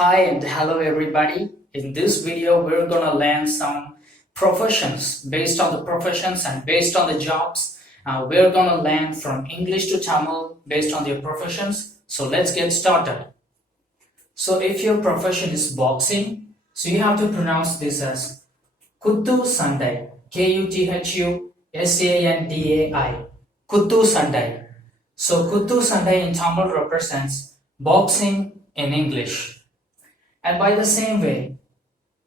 Hi and hello everybody. In this video we're gonna learn some professions. Based on the professions and based on the jobs, we're gonna learn from English to Tamil based on their professions. So let's get started. So if your profession is boxing, so you have to pronounce this as Kuttu Sandai. Kuthusandai. Kuttu Sandai. So Kuttu Sandai in Tamil represents boxing in English. And by the same way,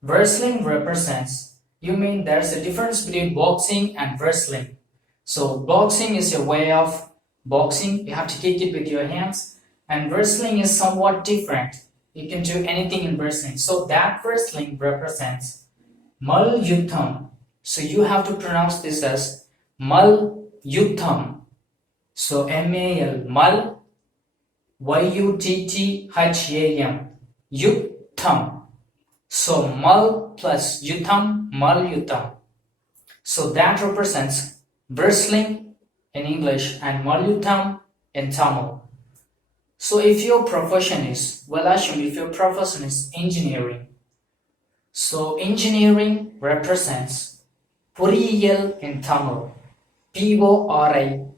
wrestling represents, you mean there's a difference between boxing and wrestling. So boxing is a way of boxing, you have to kick it with your hands, and wrestling is somewhat different. You can do anything in wrestling. So that wrestling represents Mal Yutham. So you have to pronounce this as Mal Yutham. So M-A-L, Mal, Y-U-T-T-H-A-M, Yutham. So Mal plus Yutham, Mal Yutham. So that represents wrestling in English and Mal Yutham in Tamil. So if your profession is, if your profession is engineering, so engineering represents Poriyal in Tamil, Poriyal,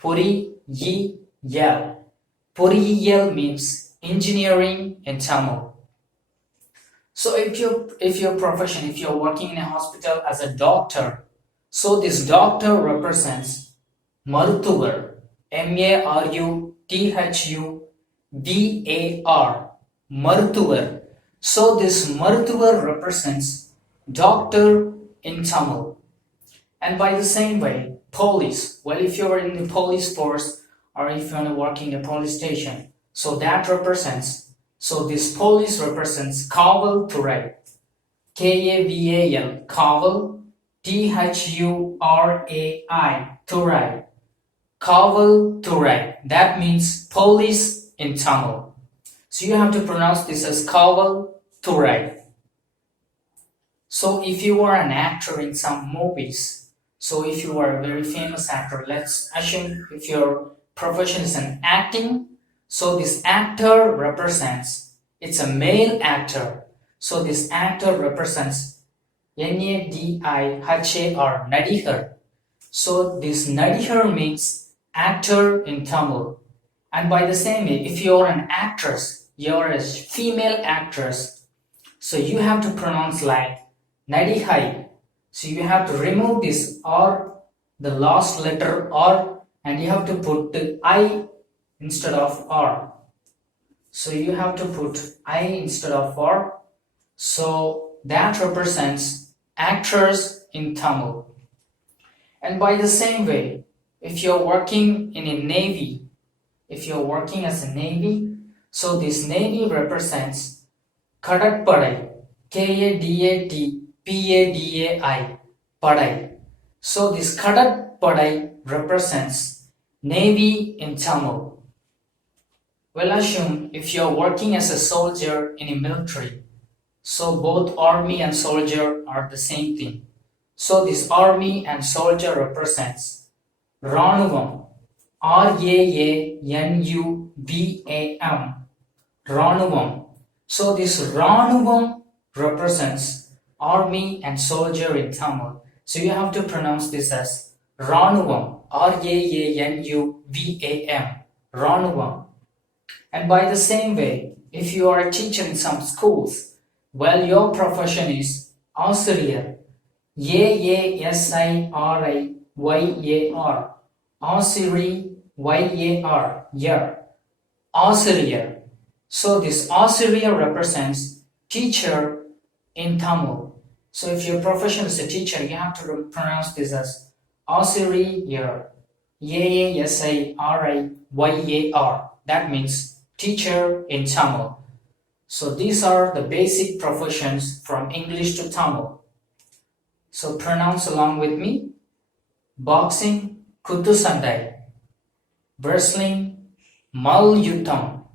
Poriyal. Poriyal means engineering in Tamil. So if your profession, if you're working in a hospital as a doctor, so this doctor represents Maruthuvar, Maruthuvar, Maruthuvar. So this Maruthuvar represents doctor in Tamil. And by the same way, police, if you're in the police force or if you're working in a police station, so that represents, so this police represents Kaval Thurai, K-A-V-A-L, Kaval, T-H-U-R-A-I, Thurai, Kaval Thurai. That means police in Tamil. So you have to pronounce this as Kaval Thurai. So if you are an actor in some movies, so if you are a very famous actor, let's assume if your profession is an acting, so this actor represents, it's a male actor. So this actor represents N-A-D-I-H-A-R, Nadihar. So this Nadihar means actor in Tamil. And by the same way, if you're an actress, you're a female actress, so you have to pronounce like Nadihai. So you have to remove this R, the last letter R, and you have to put the I instead of R. So you have to put I instead of R. So that represents actors in Tamil. And by the same way, if you're working in a navy, if you're working as a navy, so this navy represents Kadatpadai, K-A-D-A-T-P-A-D-A-I, Padai. So this Kadat Padai represents Navy in Tamil. Assume if you're working as a soldier in a military, so both army and soldier are the same thing. So this army and soldier represents Ranuvam, R-A-A-N-U-V-A-M, Ranuvam. So this Ranuvam represents army and soldier in Tamil. So you have to pronounce this as Ranuvam, R-A-A-N-U-V-A-M, Ranuvam. And by the same way, if you are a teacher in some schools, your profession is Asiriyar, A-A-S-I-R-I-Y-A-R, Asiri, Y-A-R, Yar, Asiriyar. So this Asiriyar represents teacher in Tamil. So if your profession is a teacher, you have to pronounce this as Asiriyar, A-A-S-I-R-I-Y-A-R. That means teacher in Tamil. So these are the basic professions from English to Tamil. So pronounce along with me. Boxing, Kuttu Sandai. Wrestling, Mal Yutham.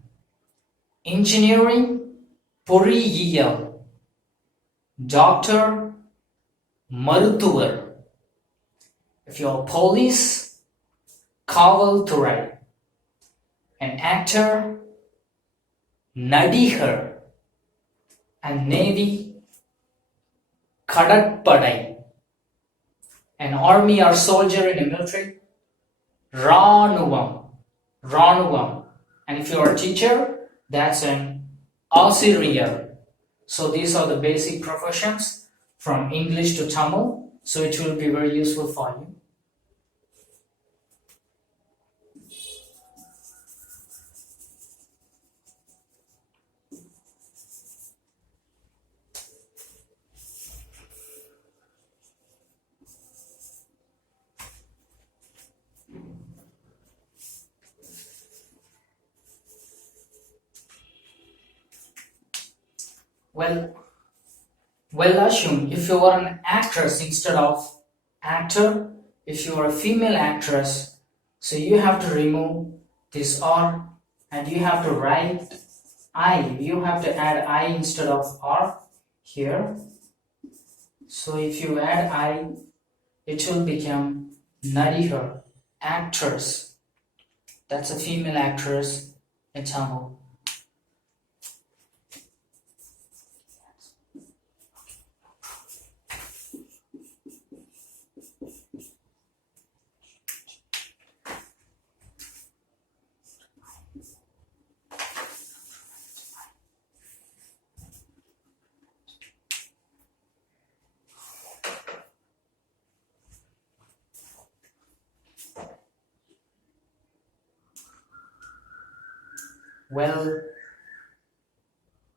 Engineering, Poriyal. Doctor, Maruthuvar. If you're police, Kaval Thurai. An actor, Nadihar, and Navy, Kadakpadai, an army or soldier in a military, Ranuvam, and if you are a teacher, that's an auxiliary. So these are the basic professions from English to Tamil, so it will be very useful for you. Well, assume if you are an actress instead of actor, if you are a female actress, so you have to remove this R and you have to write I. You have to add I instead of R here. So if you add I, it will become Nadihar, actress. That's a female actress in Tamil.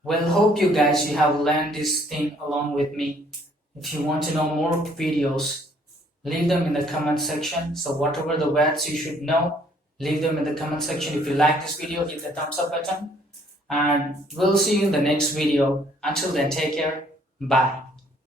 Well, hope you guys you have learned this thing along with me. If you want to know more videos, leave them in the comment section. So whatever the words you should know, leave them in the comment section. If you like this video, hit the thumbs up button, and we'll see you in the next video. Until then, take care. Bye.